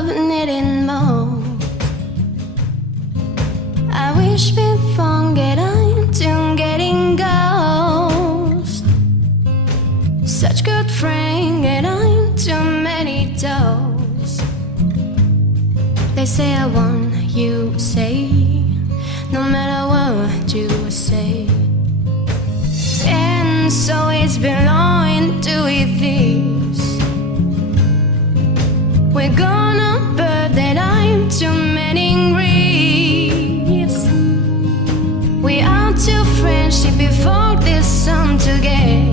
love needing more. I wish before getting to getting ghost. Such good friend getting too many doors. They say I want you say, no matter what you say. And so it's belonging to this. We're gonna burn that I'm too many reefs. We are too friendship before this song together.